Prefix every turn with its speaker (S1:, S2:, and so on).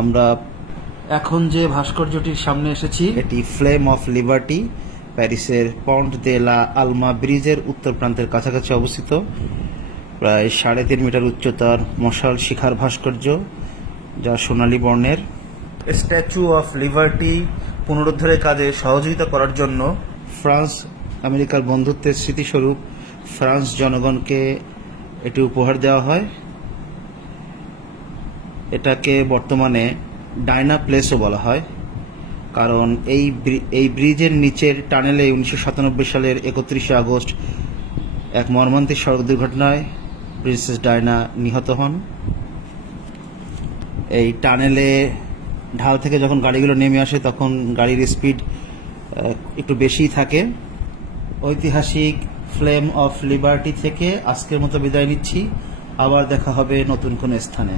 S1: আমরা
S2: এখন যে ভাস্কর্যটির সামনে এসেছি
S1: এটি ফ্লেম অফ লিবার্টি প্যারিসের পন্ট দে লা আলমা ব্রিজের উত্তর প্রান্তের কাছাকাছি অবস্থিত। প্রায় সাড়ে তিন মিটার উচ্চতার মশাল শিখার ভাস্কর্য যা সোনালী বর্ণের। স্ট্যাচু অফ লিবার্টি পুনরুদ্ধারের কাজে সহযোগিতা করার জন্য। ফ্রান্স আমেরিকার বন্ধুত্বের স্মৃতিস্বরূপ ফ্রান্স জনগণকে এটি উপহার দেওয়া হয়। এটাকে বর্তমানে ডায়না প্লেসও বলা হয়। কারণ এই এই ব্রিজের নিচের টানেলে উনিশশো সাতানব্বই সালের একত্রিশে আগস্ট এক মর্মান্তিক সড়ক দুর্ঘটনায় প্রিন্সেস ডায়না নিহত হন। এই টানেলে ঢাল থেকে যখন গাড়িগুলো নেমে আসে তখন গাড়ির স্পিড একটু বেশিই থাকে। ঐতিহাসিক ফ্লেম অফ লিবার্টি থেকে আজকের মতো বিদায় নিচ্ছি। আবার দেখা হবে নতুন কোনো স্থানে।